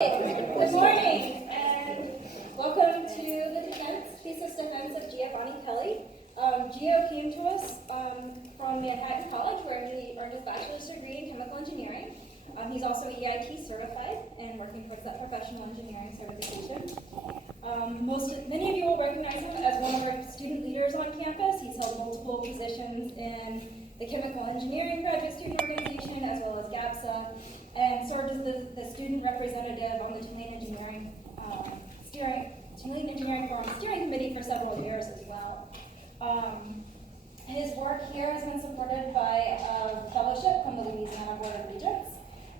Good morning, and welcome to the thesis defense of Giovanni Kelly. Gio came to us from Manhattan College, where he earned his bachelor's degree in chemical engineering. He's also EIT certified and working towards that professional engineering certification. Many of you will recognize him as one of our student leaders on campus. He's held multiple positions in the Chemical Engineering Graduate Student Organization, as well as GAPSA, and served as the student representative on the Tulane Engineering Forum Steering Committee for several years as well. His work here has been supported by a fellowship from the Louisiana Board of Regents,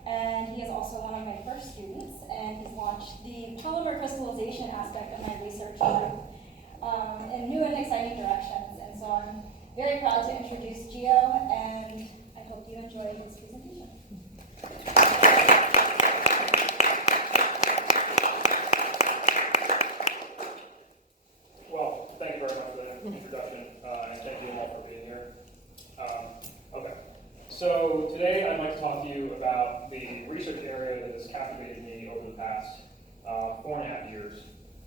and he is also one of my first students, and he's launched the polymer crystallization aspect of my research group in new and exciting directions. And so I'm very proud to introduce Gio, and I hope you enjoy his presentation. Well, thank you very much for the introduction, and thank you all for being here. Okay, so today I'd like to talk to you about the research area that has captivated me over the past 4.5 years,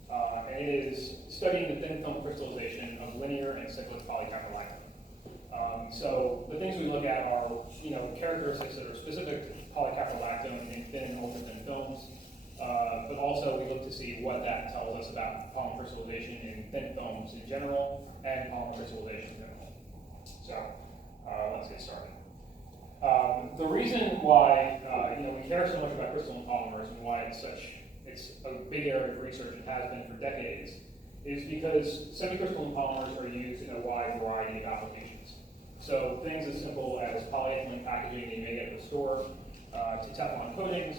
and it is studying the thin film crystallization of linear and cyclic polycaprolactam. So the things we look at are, characteristics that are specific to polycaprolactam in thin and ultra-thin films. But also we look to see what that tells us about polymer crystallization in thin films in general and polymer crystallization in general. So let's get started. The reason why we care so much about crystalline polymers and why it's a big area of research and has been for decades is because semi-crystalline polymers are used in a wide variety of applications. So things as simple as polyethylene packaging you may get at the store, to Teflon coatings,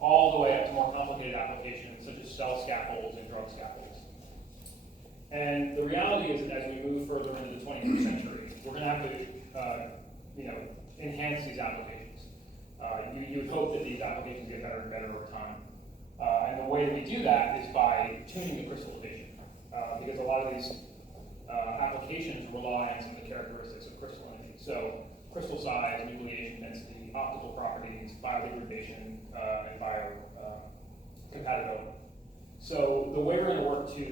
all the way up to more complicated applications such as cell scaffolds and drug scaffolds. And the reality is that as we move further into the 21st century, we're going to have to, enhance these applications. You would hope that these applications get better and better over time. And the way that we do that is by tuning the crystallization, because a lot of these applications rely on some of the characteristics of crystal energy. So crystal size, nucleation density, optical properties, biodegradation, and biocompatibility. So the way we're going to work to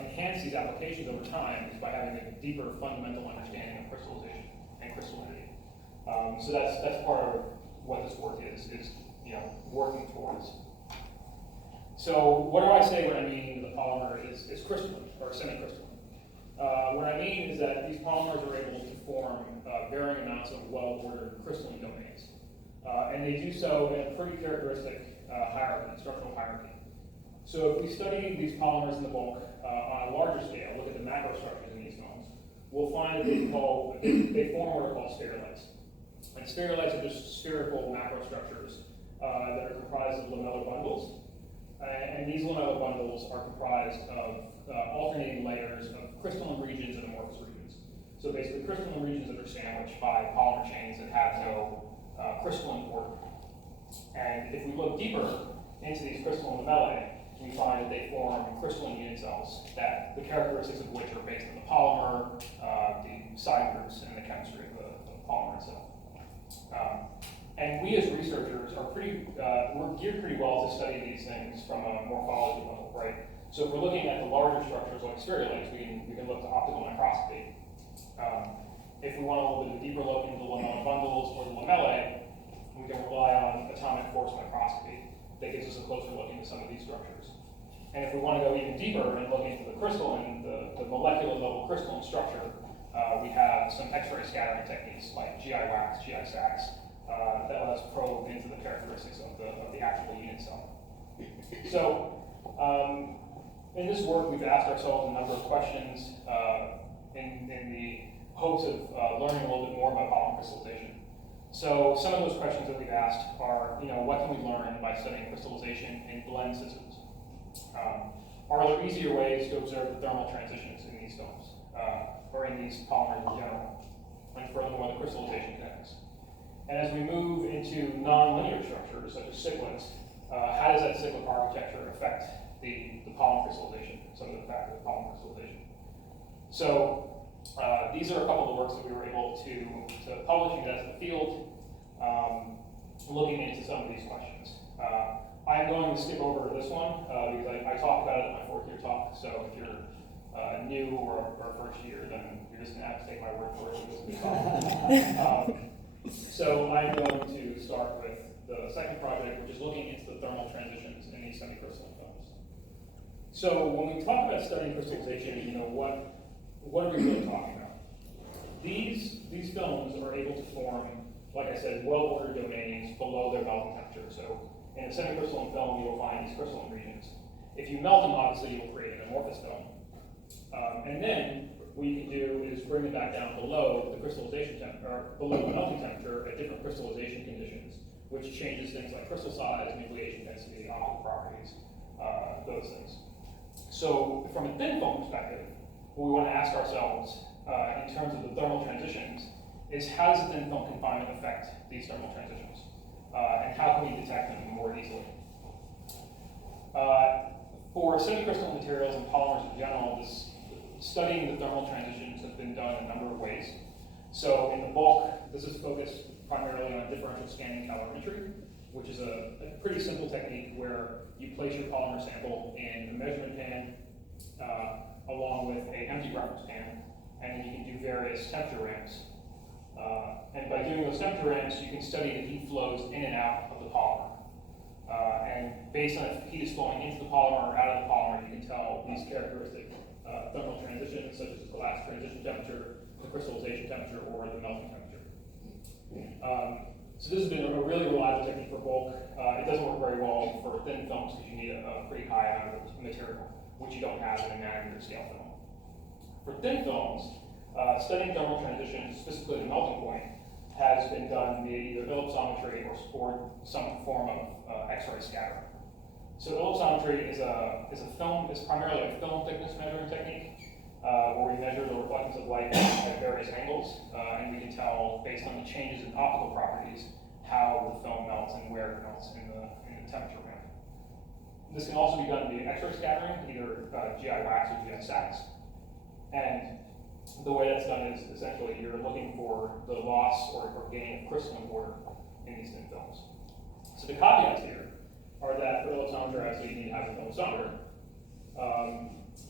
enhance these applications over time is by having a deeper fundamental understanding of crystallization and crystal energy. So that's part of what this work is working towards. So what do I say when I mean the polymer is crystalline or semi-crystalline? What I mean is that these polymers are able to form varying amounts of well-ordered crystalline domains. And they do so in a pretty characteristic hierarchy, structural hierarchy. So if we study these polymers in the bulk on a larger scale, look at the macrostructures in these films, we'll find that they form what are called spherulites. And spherulites are just spherical macrostructures that are comprised of lamellar bundles. And these lamellar bundles are comprised of alternating layers of crystalline regions and amorphous regions. So basically crystalline regions that are sandwiched by polymer chains that have no crystalline order. And if we look deeper into these crystalline lamellae, we find that they form crystalline unit cells that the characteristics of which are based on the polymer, the side groups, and the chemistry of the polymer itself. And we as researchers are we're geared pretty well to study these things from a morphology level, right? So if we're looking at the larger structures like spherulites, we can look to optical microscopy. If we want a little bit of a deeper look into the lamellar bundles or the lamellae, we can rely on atomic force microscopy that gives us a closer look into some of these structures. And if we want to go even deeper and look into the crystalline, the molecular level crystalline structure, we have some X-ray scattering techniques like GI wax, GI sacs, that let us probe into the characteristics of the actual unit cell. So in this work, we've asked ourselves a number of questions in the hopes of learning a little bit more about polymer crystallization. So some of those questions that we've asked are, what can we learn by studying crystallization in blend systems? Are there easier ways to observe the thermal transitions in these films, or in these polymers in general? And furthermore, the crystallization kinetics. And as we move into non-linear structures, such as cyclics, how does that cyclic architecture affect the polymer crystallization, some of the factors of polymer crystallization? So these are a couple of the works that we were able to publish in the field, looking into some of these questions. I'm going to skip over this one because I talked about it in my fourth year talk. So if you're new or first year, then you're just going to have to take my word for it. So I'm going to start with the second project, which is looking into the thermal transitions in these semicrystalline films. So when we talk about studying crystallization, what are we really talking about? These films are able to form, like I said, well-ordered domains below their melting temperature. So in a semicrystalline film, you'll find these crystalline regions. If you melt them, obviously, you'll create an amorphous film. And then what you can do is bring it back down below the crystallization temperature, or below the melting temperature at different crystallization conditions, which changes things like crystal size, nucleation density, optical properties, those things. So from a thin film perspective, what we want to ask ourselves in terms of the thermal transitions is how does the thin film confinement affect these thermal transitions? And how can we detect them more easily? For semicrystalline materials and polymers in general, studying the thermal transitions has been done in a number of ways. So in the bulk, this is focused primarily on differential scanning calorimetry, which is a pretty simple technique where you place your polymer sample in a measurement pan along with an empty reference pan, and then you can do various temperature ramps. And by doing those temperature ramps, you can study the heat flows in and out of the polymer. And based on if heat is flowing into the polymer or out of the polymer, you can tell these characteristic thermal transitions, such as the glass transition temperature, the crystallization temperature, or the melting temperature. So this has been a really reliable technique for bulk. It doesn't work very well for thin films because you need a pretty high amount of material, which you don't have in a nanometer scale film. For thin films, studying thermal transitions, specifically the melting point, has been done via either ellipsometry or some form of X-ray scattering. So ellipsometry is primarily a film thickness measuring technique, where we measure the reflectance of light at various angles, and we can tell, based on the changes in optical properties, how the film melts and where it melts in the temperature band. This can also be done via X-ray scattering, either GI wax or GI sax. And the way that's done is essentially you're looking for the loss or gain of crystalline order in these thin films. So the caveats here are that for ellipsometer, actually, you need to have a ellipsometer.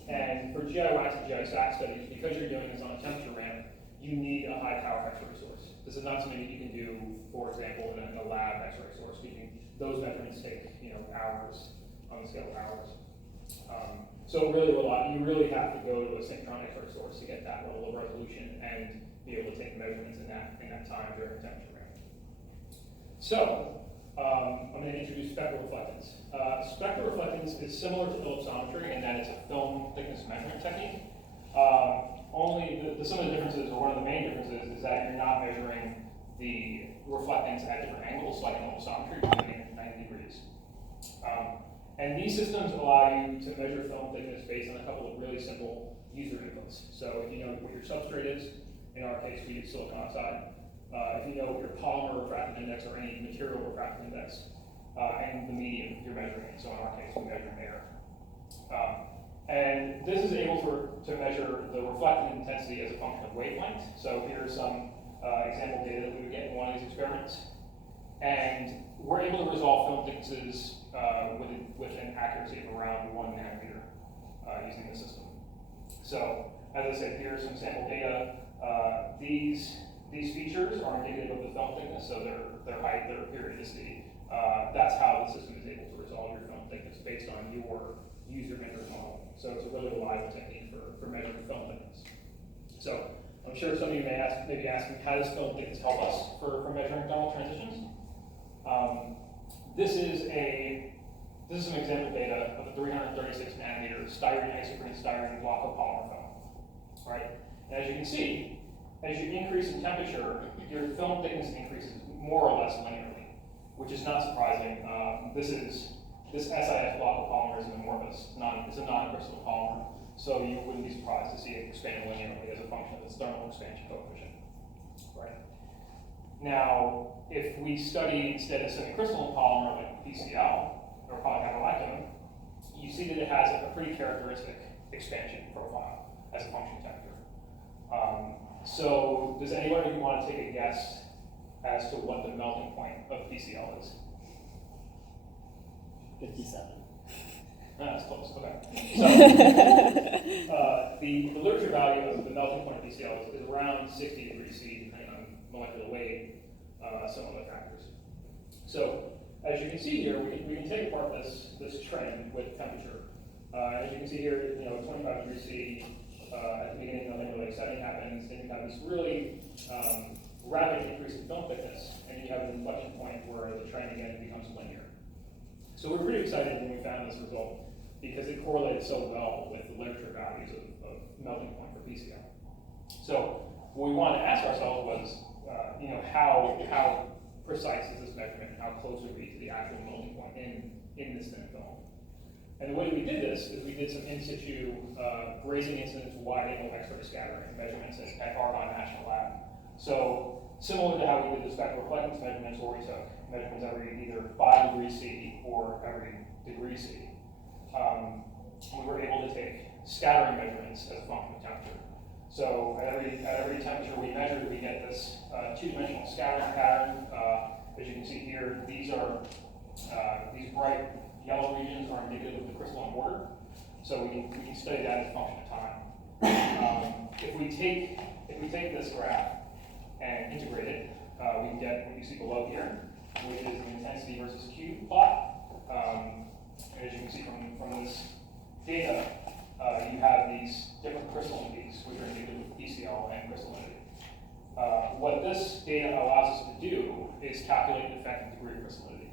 And for GI wax and GI sax studies, because you're doing this on a temperature ramp, you need a high power X-ray source. This is not something that you can do, for example, in a lab X-ray source. Those measurements take hours, on the scale of hours. So you really have to go to a synchron X-ray source to get that level of resolution and be able to take measurements in that time during the temperature ramp. So I'm going to introduce spectral reflectance. Spectral reflectance is similar to ellipsometry in that it's a film thickness measurement technique. Only some of the differences, or one of the main differences, is that you're not measuring the reflectance at different angles, like in ellipsometry, you're doing it at 90 degrees. And these systems allow you to measure film thickness based on a couple of really simple user inputs. So if you know what your substrate is, in our case we use silicon oxide. If you know what your polymer refractive index or any material refractive index, and the medium you're measuring. So in our case we measure air. And this is able to measure the reflective intensity as a function of wavelength. So here's some example data that we would get in one of these experiments. And we're able to resolve film thicknesses with an accuracy of around 1 nanometer using the system. So, as I said, here's some sample data. These features are indicative of the film thickness, so their height, their periodicity. That's how the system is able to resolve your film thickness based on your user measured model. So it's a really reliable technique for measuring film thickness. So I'm sure some of you may be asking, how does film thickness help us for measuring thermal transitions? This is some example data of a 336 nanometer styrene isoprene styrene block of polymer film. Right? And as you can see, as you increase in temperature, your film thickness increases more or less linearly, which is not surprising. This SIF block of polymer is an amorphous, it's a non-crystalline polymer, so you wouldn't be surprised to see it expand linearly as a function of its thermal expansion coefficient. Right? Now, if we study instead a semicrystalline polymer like PCl, or polycaprolactone, you see that it has a pretty characteristic expansion profile as a function of temperature. So does anybody want to take a guess as to what the melting point of PCl is? 57. That's close, okay. So, the literature value of the melting point of PCL is around 60 degrees C, depending on molecular weight, some other factors. So, as you can see here, we can take apart this trend with temperature. As you can see here, 25 degrees C, at the beginning, nothing really exciting happens. Then you have this really rapid increase in film thickness, and you have an inflection point where the trend again becomes linear. So we're pretty excited when we found this result because it correlated so well with the literature values of melting point for PCL. So what we wanted to ask ourselves was, how precise is this measurement? How close would it be to the actual melting point in this thin film? And the way we did this is we did some in situ grazing incidence wide angle X-ray scattering measurements at Argonne National Lab. So similar to how we did the spectral reflectance measurements, where we took measurements every either 5 degrees C or every degree C. We were able to take scattering measurements as a function of temperature. So at every temperature we measured, we get this two-dimensional scattering pattern. As you can see here, these bright yellow regions are indicative of the crystalline order. So we can study that as a function of time. If we take this graph and integrate it, we get what you see below here, which is an intensity versus Q plot. As you can see from this data, you have these different crystalline peaks, which are indicative of PCL and crystallinity. What this data allows us to do is calculate the effective degree of crystallinity.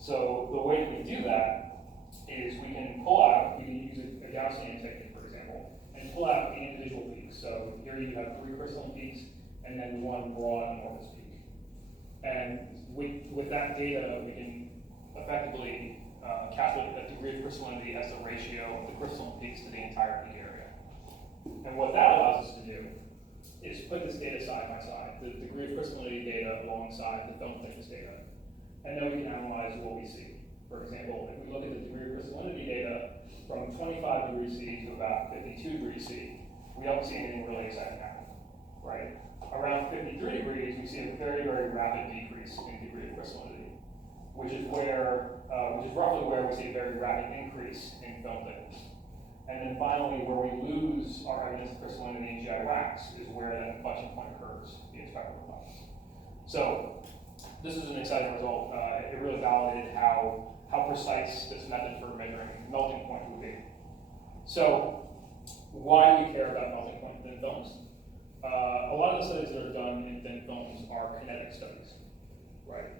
So the way that we do that is we can pull out, we can use a Gaussian technique, for example, and pull out the individual peaks. So here you have 3 crystalline peaks, and then one broad amorphous peak. And with that data, we can effectively calculate the degree of crystallinity as the ratio of the crystalline peaks to the entire peak area. And what that allows us to do is put this data side by side, the degree of crystallinity data alongside the film thickness data. And then we can analyze what we see. For example, if we look at the degree of crystallinity data from 25 degrees C to about 52 degrees C, we don't see anything really exciting happen, right? Around 53 degrees, we see a very, very rapid decrease in degree of crystallinity, which is roughly where we see a very rapid increase in film thickness. And then finally, where we lose our evidence of crystallinity in GI wax is where that inflection point occurs in spectral reflectance. So this is an exciting result. It really validated how precise this method for measuring melting point would be. So why do we care about melting point in thin films? A lot of the studies that are done in thin films are kinetic studies, right?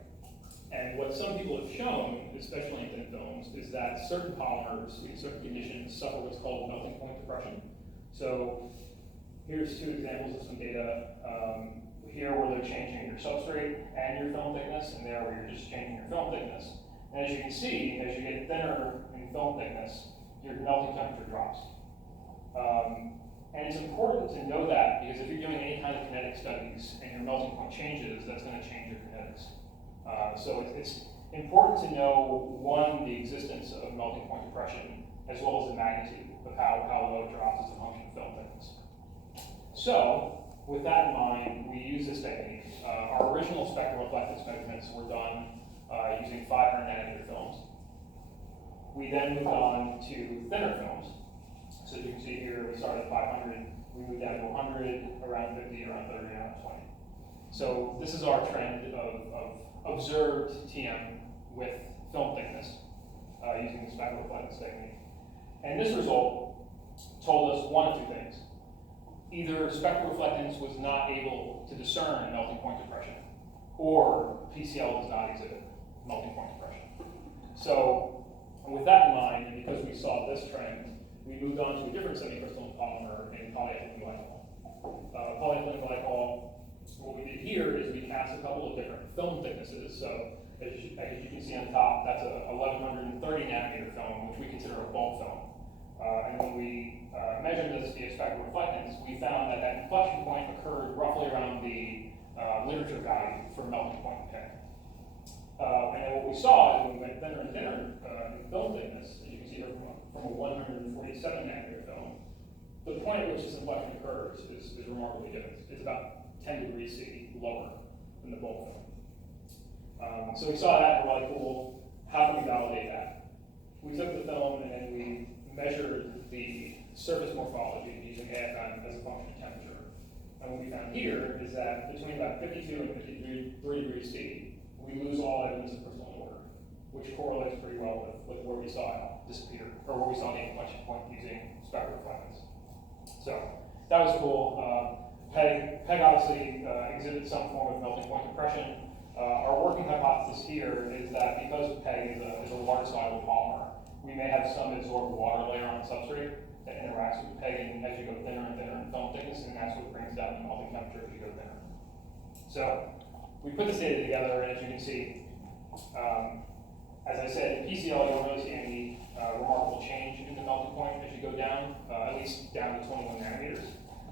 And what some people have shown, especially in thin films, is that certain polymers in certain conditions suffer what's called melting point depression. So here's 2 examples of some data. Here where they're changing your substrate and your film thickness, and there where you're just changing your film thickness. And as you can see, as you get thinner in film thickness, your melting temperature drops. And it's important to know that because if you're doing any kind of kinetic studies and your melting point changes, that's going to change your kinetics. So it's important to know, one, the existence of melting point depression, as well as the magnitude of how low it drops as a function of film thickness. So, with that in mind, we use this technique. Our original spectral reflectance measurements were done using 500 nanometer films. We then moved on to thinner films. So as you can see here, we started at 500, we moved down to 100, around 50, around 30, around 20. So this is our trend of observed TM with film thickness using the spectral reflectance technique. And this result told us one of 2 things. Either spectral reflectance was not able to discern melting point depression, or PCL does not exhibit melting point depression. So with that in mind, and because we saw this trend, we moved on to a different semicrystalline polymer in polyethylene glycol. Polyethylene glycol, what we did here is we cast a couple of different film thicknesses. So as you can see on top, that's a 1130 nanometer film, which we consider a bulk film. And when we measured this via spectral reflectance, we found that that inflection point occurred roughly around the literature value for melting point pay. And then what we saw is when we went thinner and thinner in film thickness, as you can see here from a 147 nanometer film, the point at which this inflection occurs is remarkably different. It's about 10 degrees C lower than the bulk film. So we saw that and we're like, cool, how can we validate that? we took the film and we measured the surface morphology using AFM as a function of temperature. And what we found here is that between about 52 and 53 degrees C, we lose all evidence of crystalline order, which correlates pretty well with where we saw it disappear, or where we saw the inflection point using spectral reflectance. So that was cool. PEG obviously exhibits some form of melting point compression. Our working hypothesis here is that because PEG is a water-soluble polymer, we may have some absorbed water layer on the substrate that interacts with the PEG and as you go thinner and thinner in film thickness, and that's what brings down the melting temperature as you go thinner. So we put this data together, and as you can see, as I said, in PCL, you don't really see any remarkable change in the melting point as you go down, at least down to 21 nanometers.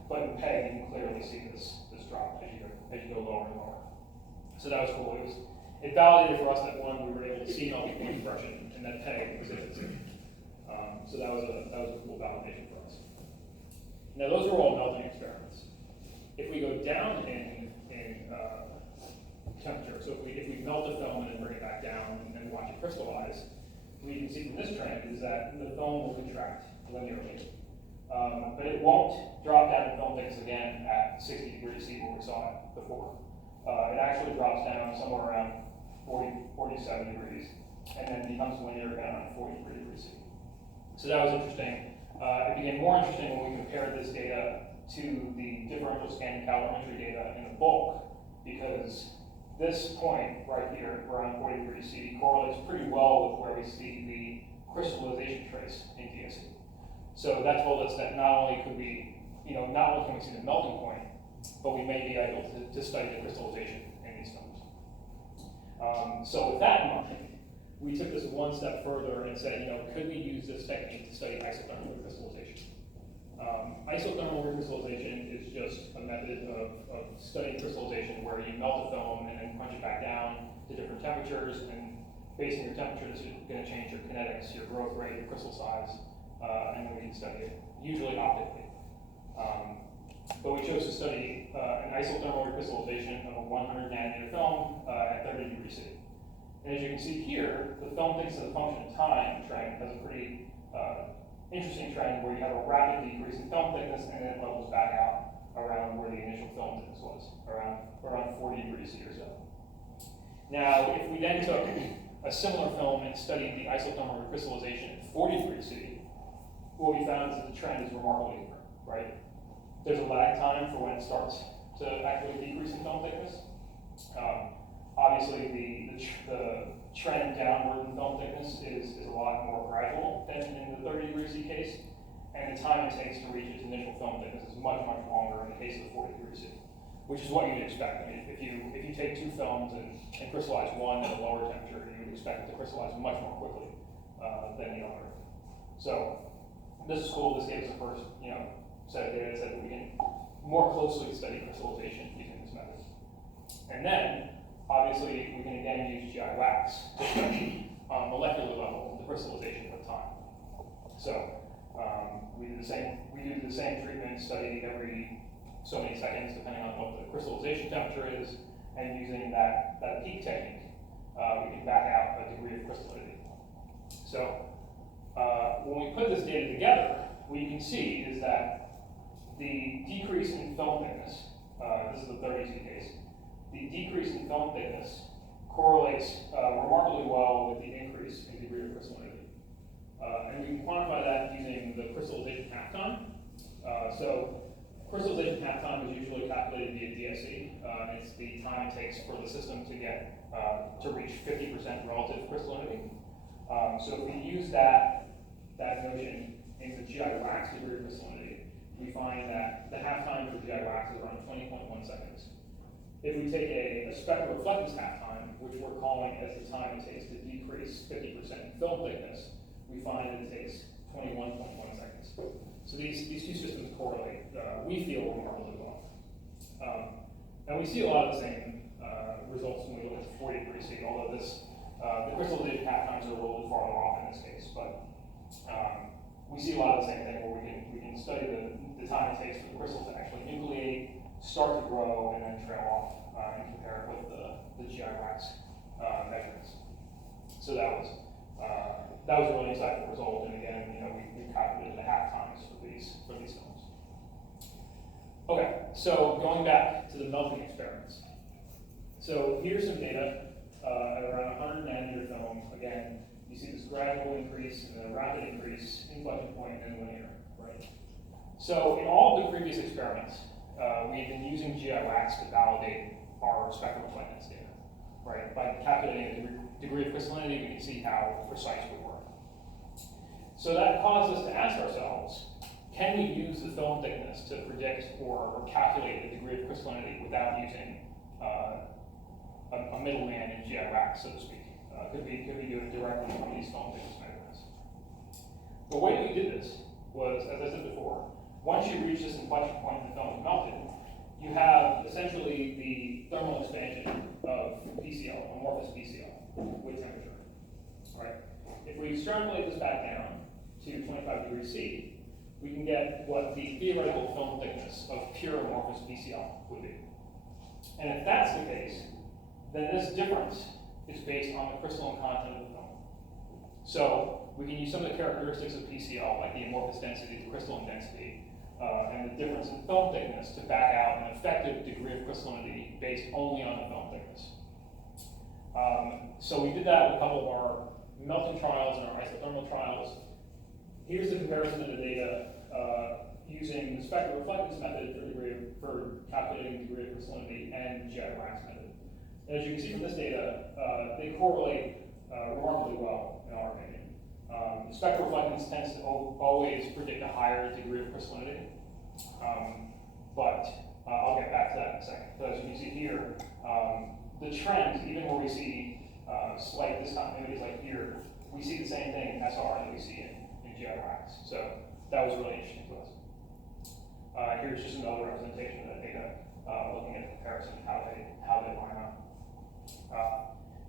But in PEG, you can clearly see this drop as you go lower and lower. So that was cool. It validated for us that one, we were able to see melting point compression, and that PEG exhibits it. So that was a cool validation for us. Now those are all melting experiments. If we go down in temperature, so if we melt the film and then bring it back down and watch it crystallize, what you can see from this trend is that the film will contract linearly. But it won't drop down to film thickness again at 60 degrees C where we saw it before. It actually drops down somewhere around 47 degrees, and then becomes linear again around 43 degrees C. So that was interesting. It became more interesting when we compared this data to the differential scanning calorimetry data in the bulk, because this point right here, around 40 degrees C, correlates pretty well with where we see the crystallization trace in DSE. So that told us that not only can we see the melting point, but we may be able to study the crystallization in these films. So with that in mind, we took this one step further and said, could we use this technique to study isothermal recrystallization? Isothermal recrystallization is just a method of studying crystallization where you melt a film and then punch it back down to different temperatures, and based on your temperatures, you're going to change your kinetics, your growth rate, your crystal size, and then we can study it, usually optically. But we chose to study an isothermal recrystallization of a 100 nanometer film at 30 degrees C. And as you can see here, the film thickness as a function of time trend has a pretty interesting trend where you have a rapid decrease in film thickness and then it levels back out around where the initial film thickness was, around 40 degrees C or so. Now, if we then took a similar film and studied the isothermal recrystallization at 40 degrees C, what we found is that the trend is remarkably different, right? There's a lag time for when it starts to actually decrease in film thickness. Obviously, the trend downward in film thickness is a lot more gradual than in the 30 degrees C case, and the time it takes to reach its initial film thickness is much, much longer in the case of the 40 degrees C, which is what you'd expect. I mean, if you take two films and crystallize one at a lower temperature, you would expect it to crystallize much more quickly than the other. So this is cool. This gave us the first set of data that said we can more closely study crystallization using this method. And then, obviously, we can again use GI wax to study on molecular level the crystallization of time. So we do the same treatment study every so many seconds, depending on what the crystallization temperature is, and using that peak technique, we can back out a degree of crystallinity. So when we put this data together, what you can see is that the decrease in film thickness, this is the 30C case, the decrease in film thickness correlates remarkably well with the increase in degree of crystallinity. And we can quantify that using the crystallization half time. So crystallization half time is usually calculated via DSE. It's the time it takes for the system to get to reach 50% relative crystallinity. So if we use that notion in the GI wax degree of crystallinity, we find that the half time for GI wax is around 20.1 seconds. If we take a spectral reflectance half time, which we're calling as the time it takes to decrease 50% in film thickness, we find that it takes 21.1 seconds. So these two systems correlate, we feel, remarkably well. And we see a lot of the same results when we look at 40 degrees C, although the crystallization half times are a little farther off in this case, but we see a lot of the same thing where we can study the time it takes for the crystals to actually nucleate, start to grow, and then trail off and compare it with the GI wax measurements. So that was That was a really insightful result, and again, we calculated the half times for these films. Okay, so going back to the melting experiments. So here's some data at around 100 nanometer film. Again, you see this gradual increase and then a rapid increase, inflection point, and linear, right? So in all of the previous experiments, we've been using GI wax to validate our spectral reflectance data, right? By calculating a degree of crystallinity, we can see how precise we were. So that caused us to ask ourselves, can we use the film thickness to predict or calculate the degree of crystallinity without using a middleman in GI wax, so to speak? Could we do it directly from these film thickness measurements? The way we did this was, as I said before, once you reach this inflection point and the film is melted, you have essentially the thermal expansion of PCL, amorphous PCL, with temperature, right? If we extrapolate this back down to 25 degrees C, we can get what the theoretical film thickness of pure amorphous PCL would be. And if that's the case, then this difference is based on the crystalline content of the film. So we can use some of the characteristics of PCL, like the amorphous density, the crystalline density, and the difference in film thickness to back out an effective degree of crystallinity based only on the film thickness. So we did that with a couple of our melting trials and our isothermal trials. Here's the comparison of the data using the spectral reflectance method for calculating degree of crystallinity and GI wax method. And as you can see from this data, they correlate remarkably well, in our opinion. Spectral reflectance tends to always predict a higher degree of crystallinity, but I'll get back to that in a second. So as you can see here, the trend, even where we see slight discontinuities like here, we see the same thing in SR that we see in GI wax. So that was really interesting to us. Here's just another representation of that data, looking at the comparison of how they line up.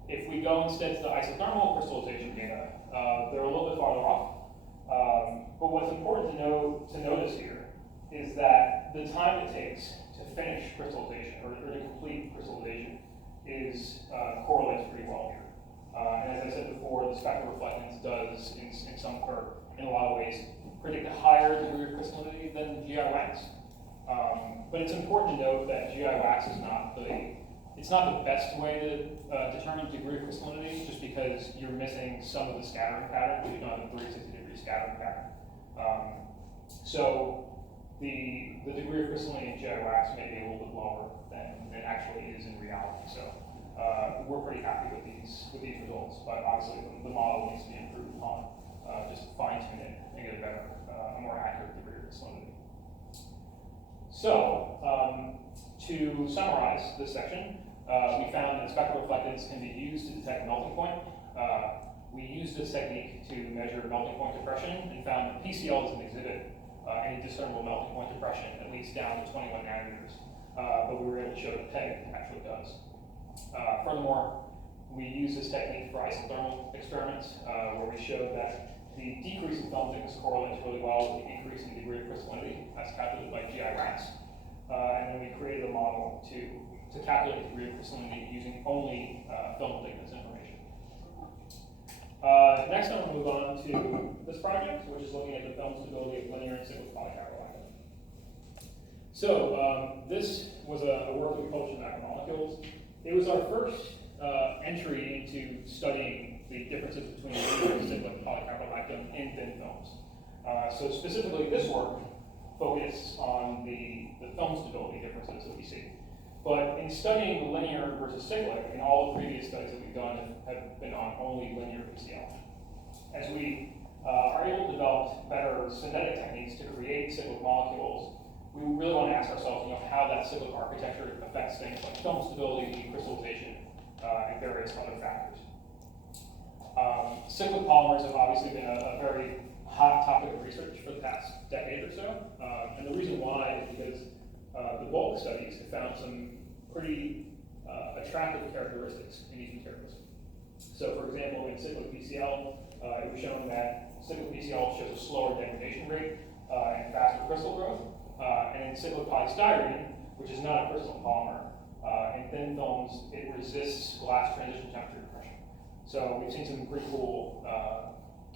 If we go instead to the isothermal crystallization data, they're a little bit farther off. But what's important to notice here is that the time it takes to finish crystallization or to complete crystallization correlates pretty well here. And as I said before, the spectral reflectance does, in a lot of ways, predict a higher degree of crystallinity than GI wax. But it's important to note that GI wax is not the best way to determine degree of crystallinity, just because you're missing some of the scattering pattern. You don't have a 360-degree scattering pattern. So the degree of crystallinity in GI wax may be a little bit lower than it actually is in reality. So we're pretty happy with these results, but obviously the model needs to be improved upon, just fine-tune it and get a better, a more accurate degree of crystallinity. So to summarize this section, we found that spectral reflectance can be used to detect a melting point. We used this technique to measure melting point depression and found that PCL doesn't exhibit any discernible melting point depression, at least down to 21 nanometers. But we were able to show that PEG actually does. Furthermore, we used this technique for isothermal experiments, where we showed that the decrease in film thickness correlates really well with the increase in degree of crystallinity, as calculated by GI wax. And then we created a model to calculate the degree of crystallinity using only film thickness information. Next, I'm going to move on to this project, which is looking at the film stability of linear and cyclic polycaprolactam. So this was a work that we published in Macromolecules. It was our first entry into studying the differences between linear and cyclic polycaprolactam in thin films. So specifically, this work focused on the film stability differences that we see. But in studying the linear versus cyclic, in all the previous studies that we've done have been on only linear PCL. As we are able to develop better synthetic techniques to create cyclic molecules, we really want to ask ourselves, how that cyclic architecture affects things like film stability, crystallization, and various other factors. Cyclic polymers have obviously been a very hot topic of research for the past decade or so, and the reason why is because the bulk studies have found some pretty attractive characteristics in these materials. So, for example, in cyclic PCL, it was shown that cyclic PCL shows a slower degradation rate and faster crystal growth. And in cyclic polystyrene, which is not a crystalline polymer, in thin films, it resists glass transition temperature depression. So we've seen some pretty cool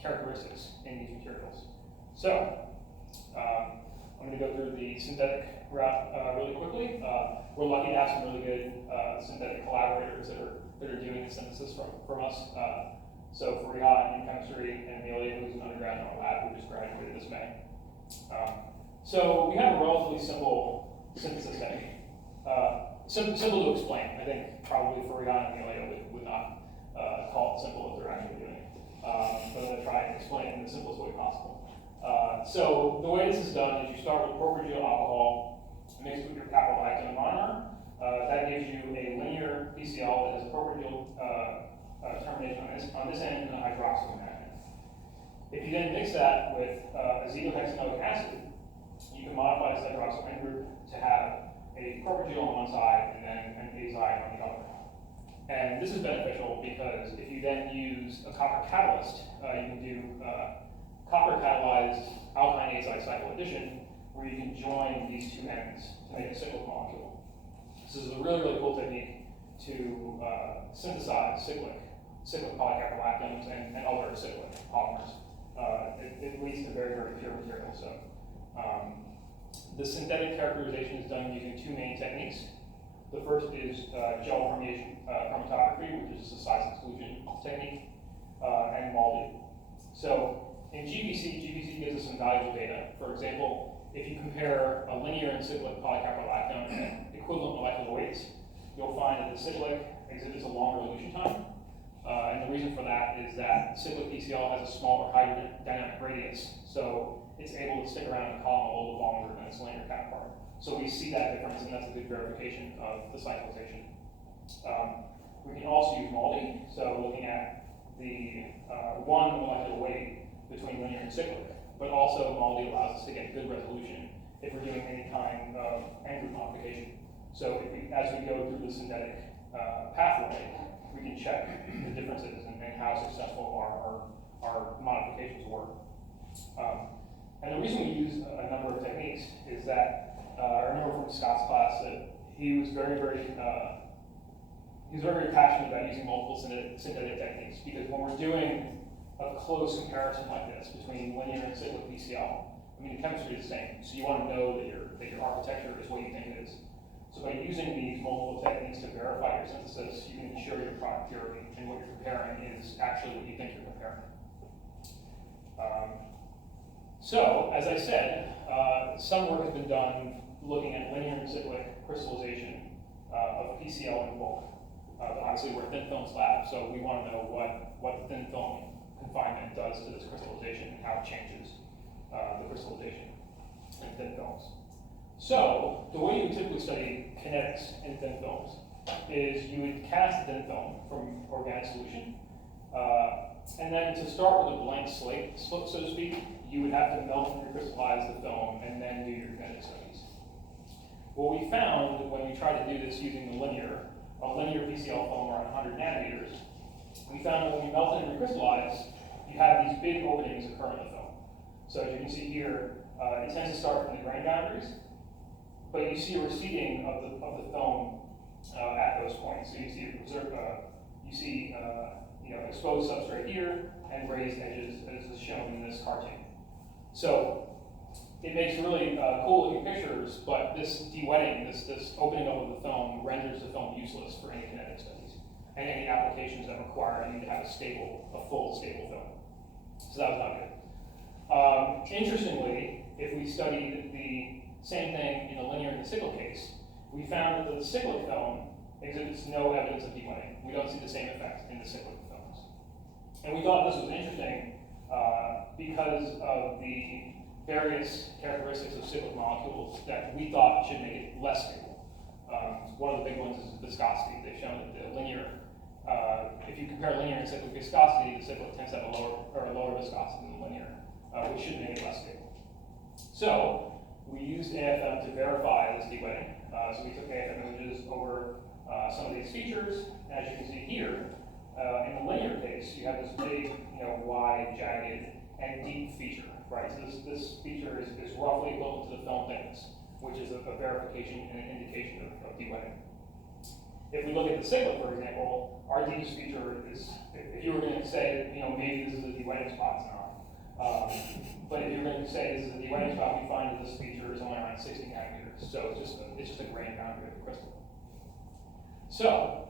characteristics in these materials. So I'm going to go through the synthetic route really quickly. We're lucky to have some really good synthetic collaborators that are doing the synthesis from us. So Farihat in chemistry and Amelia, who's an undergrad in our lab, who just graduated this May. So we have a relatively simple synthesis technique. Simple to explain. I think probably Farihat and Amelia would not call it simple if they're actually doing it. But I'm going to try and explain it in the simplest way possible. So the way this is done is you start with propyl alcohol mixed with your caprolactam monomer. That gives you a linear PCl that has a propyl termination on this end and a hydroxyl on that end. If you then mix that with acetohexanoic acid, you can modify this hydroxyl end group to have a propyl on one side and then an azide on the other. And this is beneficial because if you then use a copper catalyst, you can do copper catalyzed alkyne azide cycle addition, where you can join these two ends to make a cyclic molecule. This is a really cool technique to synthesize cyclic polycaprolactams and other cyclic polymers. It leads to very pure materials. So the synthetic characterization is done using two main techniques. The first is gel permeation chromatography, which is a size exclusion technique, and MALDI. So in GBC gives us some valuable data. For example, if you compare a linear and cyclic polycaprolactam and equivalent molecular weights, you'll find that the cyclic exhibits a longer elution time. And the reason for that is that cyclic PCl has a smaller hydrodynamic radius, so it's able to stick around in the column a little longer than its linear counterpart. So we see that difference, and that's a good verification of the cyclization. We can also use MALDI, so looking at the one molecular weight between linear and cyclic, but also MALDI allows us to get good resolution if we're doing any kind of end group modification. So as we go through the synthetic pathway, we can check the differences and how successful our modifications work. And the reason we use a number of techniques is that I remember from Scott's class that he was very passionate about using multiple synthetic techniques, because when we're doing a close comparison like this between linear and cyclic PCl, I mean, the chemistry is the same, so you want to know that your architecture is what you think it is. So by using these multiple techniques to verify your synthesis, you can ensure your product purity, and what you're comparing is actually what you think you're comparing. So, as I said, some work has been done looking at linear and cyclic crystallization of PCl in bulk. Obviously, we're a thin films lab, so we want to know what the thin film confinement does to this crystallization and how it changes the crystallization in thin films. So, the way you would typically study kinetics in thin films is you would cast the thin film from organic solution, and then to start with a blank slate, so to speak, you would have to melt and recrystallize the film and then do your kinetic studies. What we found when we tried to do this using a linear PCl film around 100 nanometers, we found that when we melted and recrystallized, you have these big openings occur in the film. So as you can see here, it tends to start from the grain boundaries, but you see a receding of the film at those points. So you see exposed substrate here and raised edges, as is shown in this cartoon. So it makes really cool looking pictures, but this de-wetting, this opening up of the film renders the film useless for any kinetic studies and any applications that require you to have a full stable film. So that was not good. Interestingly, if we studied the same thing in the linear and the cyclic case, we found that the cyclic film exhibits no evidence of de-wetting. We don't see the same effect in the cyclic films. And we thought this was interesting because of the various characteristics of cyclic molecules that we thought should make it less stable. One of the big ones is viscosity. They've shown that the linear, if you compare linear and cyclic viscosity, the cyclic tends to have a lower viscosity than the linear, which should make it less stable. So we used AFM to verify this de-wetting. So we took AFM images over some of these features. As you can see here, in the linear case, you have this big, wide, jagged, and deep feature, right? So this feature is roughly equivalent to the film thickness, which is a verification and an indication of de-wetting. If we look at the cyclic, for example, our deepest feature is, if you were going to say, maybe this is a de-wetting spot, it's not. But if you're going to say this is a de-wetting spot, we find that this feature is only around 60 nanometers. So it's just a grain boundary of the crystal. So,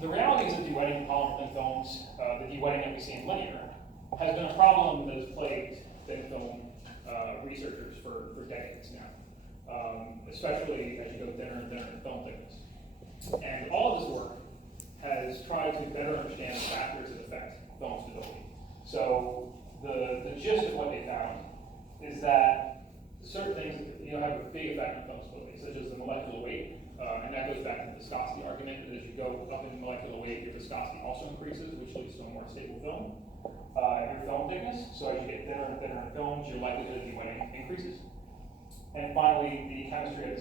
the reality is that de-wetting polymer thin films, the de-wetting that we see in linear, has been a problem that has plagued thin film researchers for decades now, especially as you go thinner and thinner in film thickness. And all of this work has tried to better understand the factors that affect film stability. So the gist of what they found is that certain things have a big effect on film stability, such as the molecular weight, and that goes back to the viscosity argument, that as you go up in molecular weight, your viscosity also increases, which leads to a more stable film. Your film thickness, so as you get thinner and thinner in films, your likelihood of de-wetting increases. And finally, the chemistry of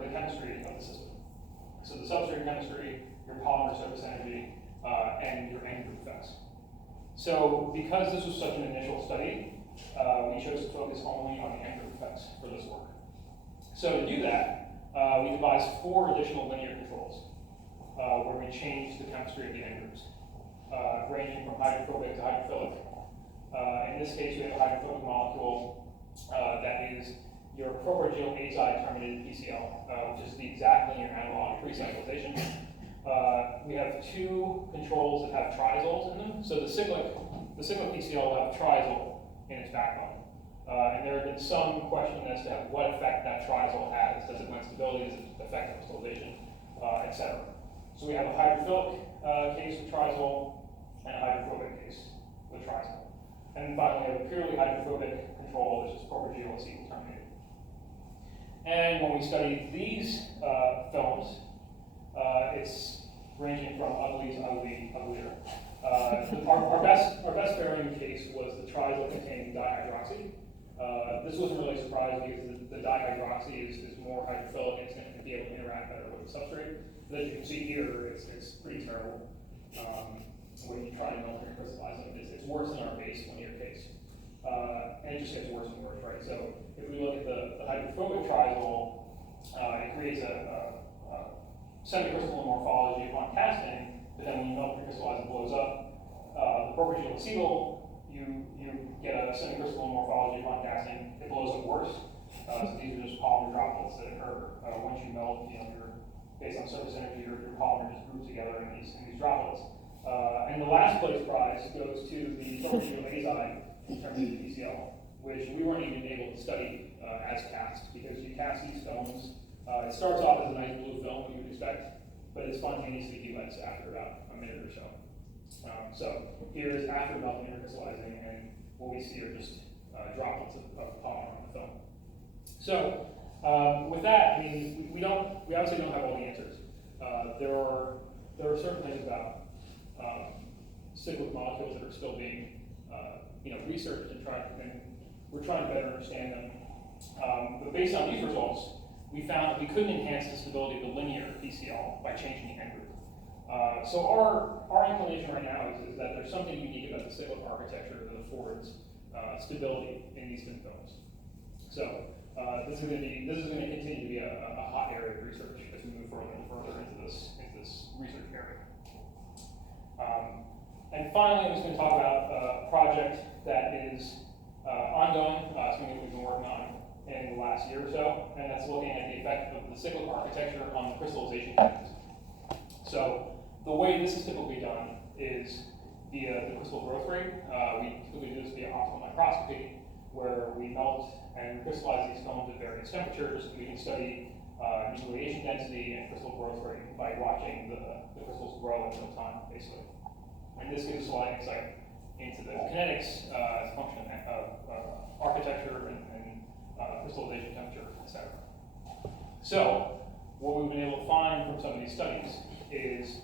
the chemistry of the system. So the substrate chemistry, your polymer surface energy, and your end group effects. So because this was such an initial study, we chose to focus only on the end group effects for this work. So to do that, we devised 4 additional linear controls, where we changed the chemistry of the end groups, ranging from hydrophobic to hydrophilic. In this case, we have a hydrophobic molecule that is your propargyl azide terminated PCl, which is the exact linear analog of pre-cyclization. We have 2 controls that have triazoles in them. So the cyclic PCl will have triazole in its backbone. And there have been some question as to what effect that triazole has. Does it lend stability? Does it affect crystallization, etc. So we have a hydrophilic case with triazole and a hydrophobic case with triazole. And finally, we have a purely hydrophobic control, which is propargyl acetyl terminated. And when we study these films, it's ranging from ugly to uglier. Our best varying case was the triazole containing dihydroxy. This wasn't really a surprise because the dihydroxy is more hydrophilic and it's going to be able to interact better with the substrate. But as you can see here, it's pretty terrible when you try to melt and crystallize them. It's worse than our base linear case. And it just gets worse and worse, right? So if we look at the hydrophobic triazole, it creates a semicrystalline morphology upon casting, but then when you melt and crystallize, it blows up. The propargyl acetyl, you get a semicrystalline morphology upon casting, it blows up worse. So these are just polymer droplets that occur once you melt. You're based on surface energy, your polymer just groups together in these droplets. And the last place prize goes to the propargyl azide terminated PCl, which we weren't even able to study as cast, because you cast these films. It starts off as a nice blue film, what you would expect, but it spontaneously de-wets after about a minute or so. So here is after melting and crystallizing, and what we see are just droplets of polymer on the film. So with that, I mean, we obviously don't have all the answers. There are certain things about cyclic molecules that are still being researched and we're trying to better understand them. But based on these results, we found that we couldn't enhance the stability of the linear PCl by changing the end group. So our inclination right now is that there's something unique about the cyclic architecture that affords stability in these thin films. So this is going to continue to be a hot area of research as we move further and further into this research area. And finally, I'm just going to talk about a project that is ongoing, something that we've been working on in the last year or so, and that's looking at the effect of the cyclic architecture on the crystallization mechanism. So the way this is typically done is via the crystal growth rate. We typically do this via optical microscopy, where we melt and crystallize these films at various temperatures. We can study nucleation density and crystal growth rate by watching the crystals grow in real time, basically. And this gives us a lot of insight into the kinetics as a function of architecture and crystallization temperature, etc. So, what we've been able to find from some of these studies is,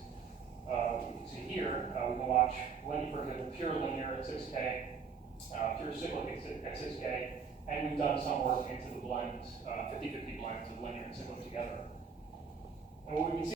you can see here, we can watch linear, for example, pure linear at 6K, pure cyclic at 6K, and we've done some work into the blends, 50-50 blends of linear and cyclic together. And what we can see